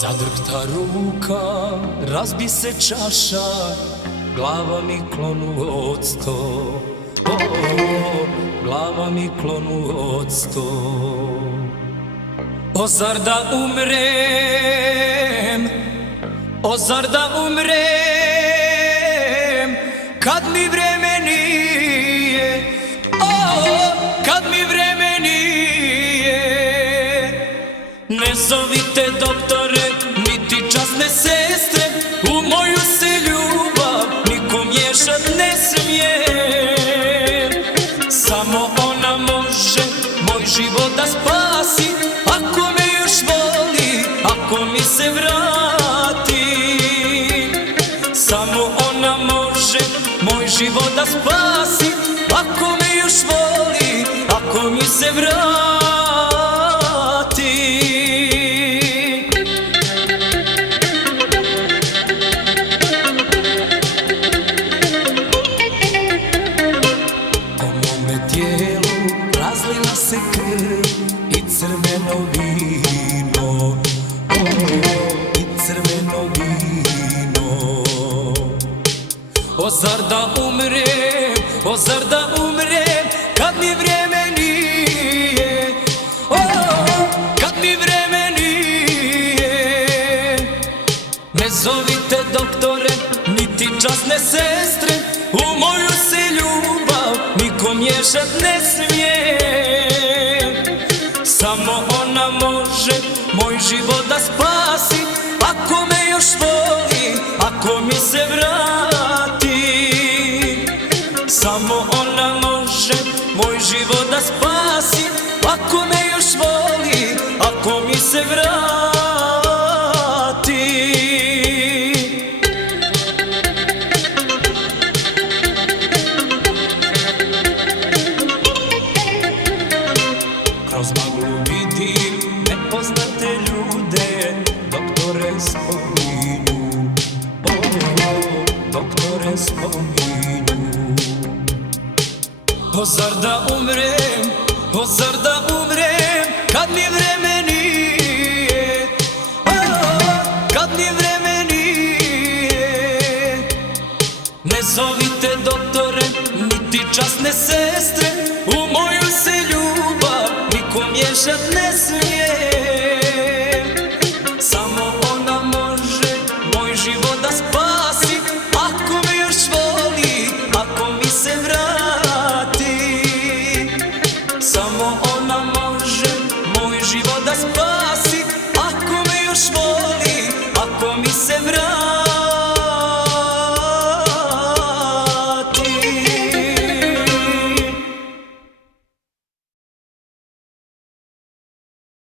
Zadrhta ruka, razbi se čaša, glava mi klonu odsto. Glava mi klonu odsto. O zar da umrem, o zar da umrem, kad mi vreme nije, kad mi vreme nije. Ne zovite doktore, niti časne sestre, u moju se ljubav niko miješat ne smije. Samo ona može moj život da spasi, ako me još voli, ako mi se vrati. Samo ona može moj život da spasi, ako me još voli, ako mi se vrati. Razlila se krv i crveno vino, i crveno vino. O zar da umrem, o zar da umrem, kad mi vreme nije, kad mi vreme nije. Ne zovite doktore, niti časne sestre, u moju se ljubav niko miješat ne smije. Samo ona može moj život da spasi, ako me još voli, ako mi se vrati. Samo ona može moj život da spasi, ako me još voli, ako mi se vrati. Kroz maglu vidim nepoznate ljude, doktore spominju, doktore spominju. O zar da umrem, o zar da umrem,